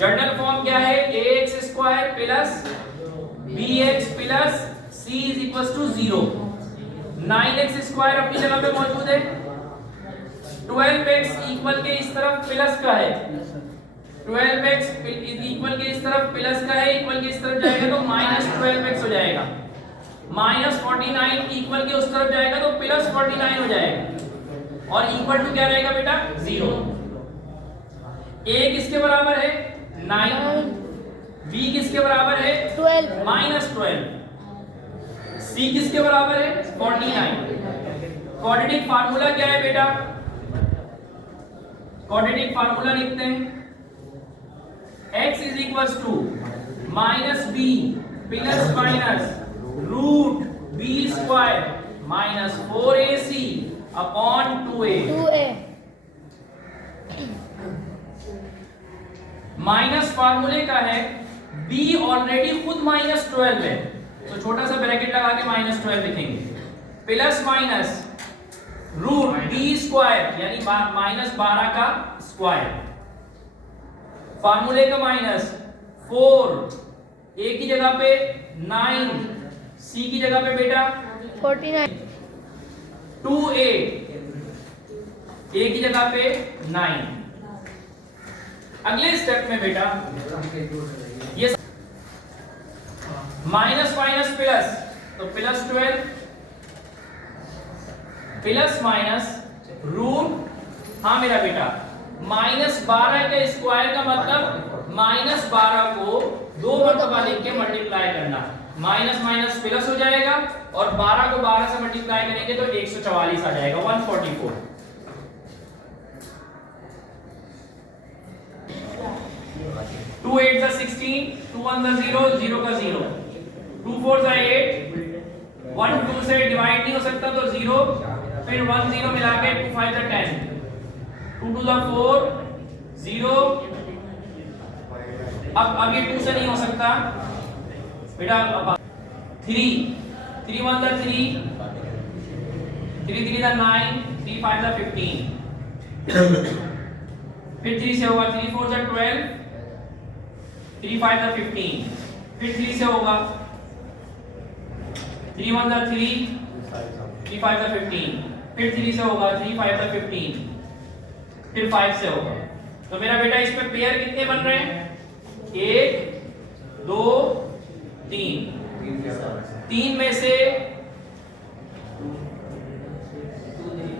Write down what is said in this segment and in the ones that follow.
General form क्या है, ax square plus bx plus c is equal to 0। 9x square अपनी जगह पे मौजूद है, 12x इक्वल के इस तरफ प्लस का है, 12x इक्वल के इस तरफ प्लस का है, इक्वल के इस तरफ जाएगा तो माइनस 12x हो जाएगा, माइनस 49 इक्वल के उस तरफ जाएगा तो प्लस 49 हो जाएगा, और इक्वल टू क्या रहेगा बेटा 0। a किसके बराबर है 9, b किसके बराबर है 12, माइनस 12, c किसके बराबर है 49। क्वाड्रेटिक फार्मूला क्या है बेटा, क्वाड्रेटिक फार्मूला लिखते हैं, x is equal to minus b plus minus root b square minus 4ac upon 2a। 2a, minus फार्मूले का है, b ऑलरेडी खुद माइनस 12 है, तो छोटा सा ब्रैकेट लगा के माइनस 12 लिखेंगे, plus minus root b square यानी माइनस 12 का स्क्वायर, फार्मूले का माइनस 4, a की जगह पे 9, c की जगह पे बेटा 49, 2a, a की जगह पे 9। अगले स्टेप में बेटा ये माइनस माइनस प्लस, तो प्लस 12 प्लस माइनस रूट, हाँ मेरा बेटा माइनस 12 के स्क्वायर का मतलब माइनस 12 को 2 मरतबा लिख के मल्टीप्लाई करना, माइनस माइनस प्लस हो जाएगा और 12 को 12 से मल्टीप्लाई करेंगे तो 144 आ जाएगा, 144। 2 8 जा 16, 2 1 जा 0, 0 का 0, 2 4 जा 8, 1 2 से डिवाइड नहीं हो सकता तो 0, फिर 1 0 मिला के 2 5 जा 10, 2 2 जा 4, 0। अब ये 2 से नहीं हो सकता बेटा, 3 3 1 जा 3, 3 3 जा 9, 3 5 जा 15, फिर 3 से होगा 3 4 जा 12, 3 5 जा 15, फिर 3 से होगा 3 1 जा 3, 3 5 जा 15, फिर 3 से होगा 3 5 जा 15, फिर 5 से होगा। तो मेरा बेटा इसमें पेयर कितने बन रहे हैं, 1 2 3, 3 में से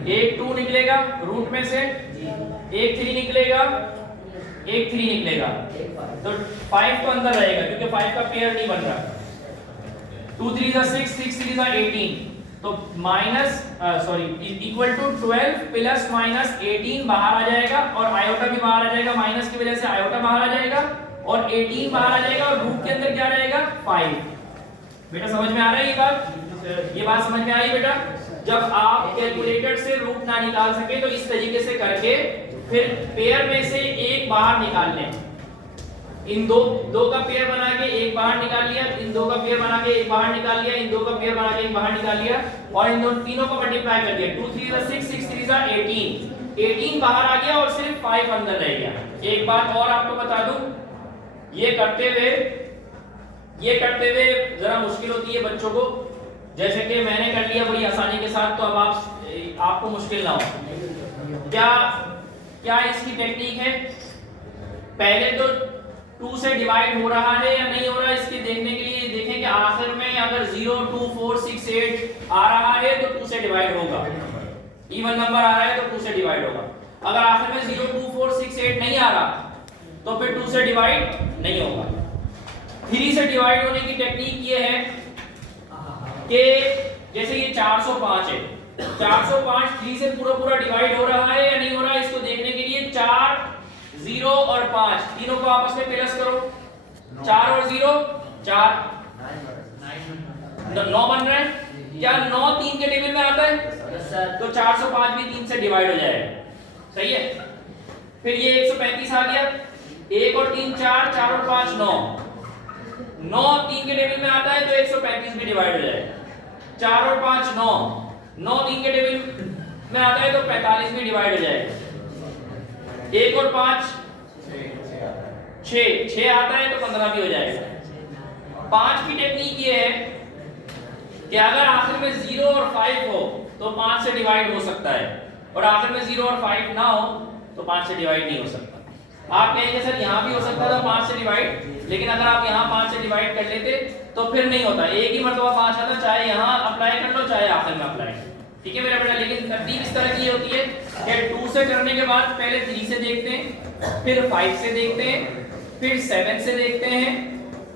एक 2 निकलेगा, रूट में से एक 3 निकलेगा, एक 3 निकलेगा, तो 5 तो अंदर रहेगा क्योंकि 5 का पेयर नहीं बन रहा। 2 3 जा 6, 6 3 जा 18, तो minus sorry equal to 12 plus minus 18 बाहर आ जाएगा और आयोटा भी बाहर आ जाएगा, माइनस की वजह से आयोटा बाहर आ जाएगा और 18 बाहर आ जाएगा और रूट के अंदर क्या रहेगा 5। बेटा समझ में आ रहा है ये बात, ये बात समझ में आई बेटा। जब आप कैलकुलेटर से रूट ना निकाल सके तो इस तरीके से करके फिर पेयर में से एक बाहर निकाल लें, इन दो का पेयर बना के एक बाहर निकाल लिया, इन दो का पेयर बना के एक बाहर निकाल लिया, इन दो का पेयर बना के एक बाहर निकाल लिया और इन दोनों तीनों को मल्टीप्लाई कर दिया, 2 3 6 6 3 18, 18 बाहर आ गया और सिर्फ 5 अंदर रह गया। एक बात और आपको बता दूं, ये करते हुए जरा मुश्किल होती है बच्चों को, जैसे कि मैंने कर लिया बड़ी आसानी के साथ, तो अब आपको मुश्किल ना हो। क्या इसकी टेक्निक है, पहले तो 2 से डिवाइड हो रहा है या नहीं हो रहा है इसके देखने के लिए देखें कि आखिर में अगर 0 2 4 6 8 आ रहा है तो 2 से डिवाइड होगा, इवन नंबर आ रहा है तो 2 से डिवाइड होगा। अगर आखिर में 0 2 4 6 8 नहीं आ रहा तो फिर 2 से डिवाइड नहीं होगा। 3 से डिवाइड होने की टेक्निक ये है कि जैसे ये 405 है, 405 3 से पूरा डिवाइड हो रहा है या नहीं हो रहा है इसको देखने के लिए 4 0 और 5 तीनों को आपस में प्लस करो, 4 और 0 4 9 बन रहा है, क्या 9 3 के टेबल में आता है तो 405 भी 3 से डिवाइड हो जाएगा, सही है। फिर ये 135 आ गया, 1 और 3 4, 4 और 5 9, 9 3 के टेबल में आता है तो 135 भी डिवाइड हो जाएगा, 4 और 5 9, 9 3 के टेबल में आता है तो 45 भी डिवाइड हो जाएगा, 1 और 5 6 आता है तो 15 भी हो जाएगा। 5 की टेक्निक ये है कि अगर आखिर में 0 और 5 हो तो 5 से डिवाइड हो सकता है, और आखिर में 0 और 5 ना हो तो 5 से डिवाइड नहीं हो सकता। आप कहेंगे सर यहाँ भी हो सकता था 5 से डिवाइड, लेकिन अगर आप यहाँ 5 से डिवाइड कर लेते तो फिर नहीं होता, एक ही मरतबा 5 आता, चाहे यहाँ अप्लाई कर लो चाहे आखिर में अप्लाई। ठीक है मेरा बेटा, लेकिन तरतीब इस तरह की होती है कि 2 से करने के बाद पहले 3 से देखते हैं, फिर 5 से देखते हैं, फिर 7 से देखते हैं,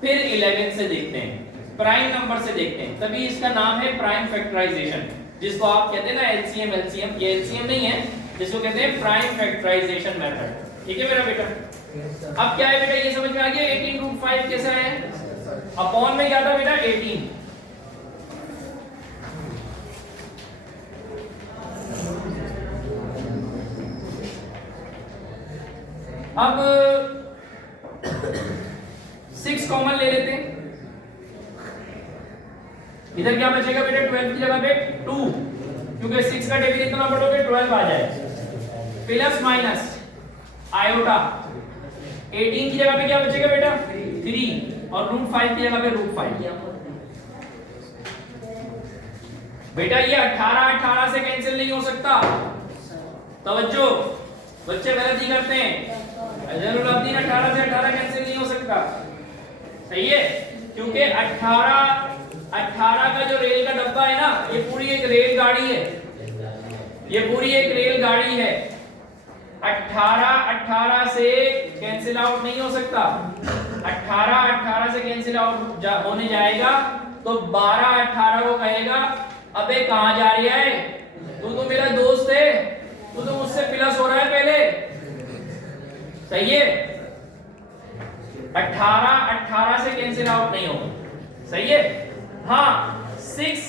फिर 11 से देखते हैं, प्राइम नंबर से देखते हैं, तभी इसका नाम है प्राइम फैक्टराइजेशन, जिसको आप कहते हैं ना एलसीएम। एलसीएम ये एलसीएम नहीं है, जिसको कहते हैं प्राइम फैक्टराइजेशन मेथड। ठीक है मेरा बेटा, अब क्या है बेटा, ये समझ में आ गया 18√5 कैसा है? अपॉन में क्या था बेटा 18। अब 6 कॉमन ले लेते हैं, इधर क्या बचेगा बेटा 12 की जगह पे 2, क्योंकि 6 का डिवीजन इतना पढ़ोगे 12 आ जाए, प्लस माइनस आयोटा 18 की जगह पे क्या बचेगा बेटा 3, और √5 की जगह पे √5। बेटा ये 18 से कैंसिल नहीं हो सकता, तवज्जो, बच्चे गलत ही करते हैं। अजरुल-अब्दीन 18 से 18 कैंसिल नहीं हो सकता, सही है, क्योंकि 18 का जो रेल का डब्बा है ना, ये पूरी एक रेल गाड़ी है, ये पूरी एक रेल गाड़ी है। 18 से कैंसिल आउट नहीं हो सकता, 18 से कैंसिल आउट होने जाएगा तो 18 को कहेगा अबे कहां जा रही है, तू तो मेरा दोस्त है, तू तो मुझसे प्लस हो रहा है पहले, सही है। 18 से कैंसिल आउट नहीं होगा, सही है। हाँ 6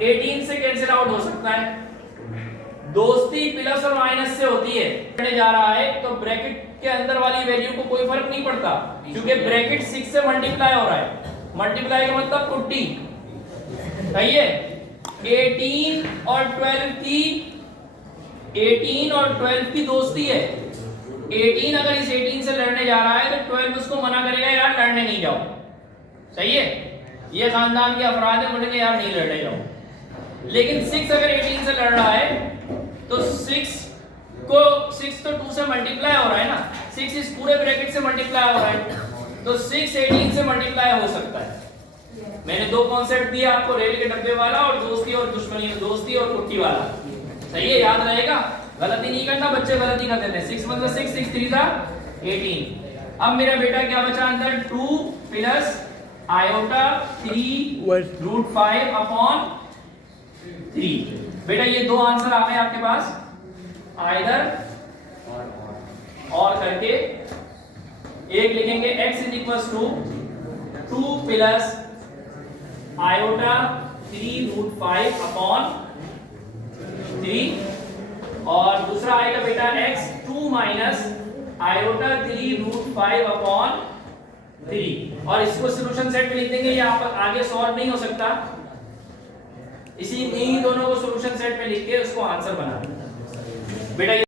18 से कैंसिल आउट हो सकता है, दोस्ती प्लस और माइनस से होती है। करने जा रहा है तो ब्रैकेट के अंदर वाली वैल्यू को कोई फर्क नहीं पड़ता, क्योंकि ब्रैकेट 6 से मल्टीप्लाई हो रहा है, मल्टीप्लाई का मतलब पुट्टी, सही है। 18 और 12 की दोस्ती है। 18 अगर इस 18 से लड़ने जा रहा है तो 12 उसको मना करेगा यार लड़ने नहीं जाओ, सही है, ये खानदान के अफराद है, बोलेंगे यार नहीं लड़ने जाओ। लेकिन 6 अगर 18 से लड़ रहा है तो 6 तो 2 से मल्टीप्लाई हो रहा है ना, 6 इस पूरे ब्रैकेट से मल्टीप्लाई हो रहा है, तो 6 18 से मल्टीप्लाई हो सकता है। मैंने दो कॉन्सेप्ट दिए आपको, रेल के डब्बे वाला और दोस्ती और दुश्मनी, दोस्ती और कुट्टी वाला, सही है, याद रहेगा, गलती नहीं करना, बच्चे गलती कर देते हैं। 6 मतलब 6, 6 3 था 18। अब मेरा बेटा क्या बचा अंदर, 2 प्लस आयोटा 3√5 अपॉन 3। बेटा ये दो आंसर आ गए आपके पास, आइदर और करके एक लिखेंगे x = 2 प्लस आयोटा 3√5 अपॉन 3, और दूसरा आएगा बेटा x 2 माइनस आयोटा 3√5 अपॉन 3, और इसको सॉल्यूशन सेट में लिख देंगे, ये आप आगे सॉल्व नहीं हो सकता, इसी इन्हीं दोनों को सॉल्यूशन सेट में लिख के उसको आंसर बना बेटा।